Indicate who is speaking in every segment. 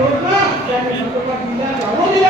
Speaker 1: योजना या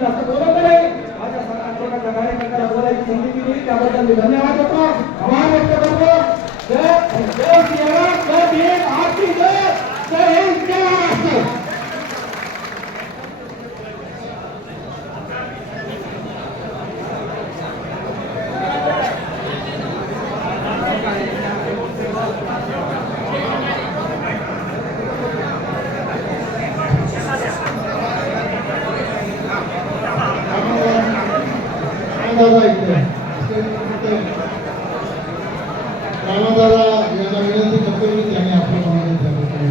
Speaker 1: जास्त बोलत नाही माझ्या सगळ्या कार्यकर्त्याला बोलायची संधी दिली. त्याबद्दल मी धन्यवाद देतो. आभार व्यक्त
Speaker 2: राणादादा इकडे राणादादा यांना विनंती करतो की त्यांनी आपल्या मनाने त्याबद्दल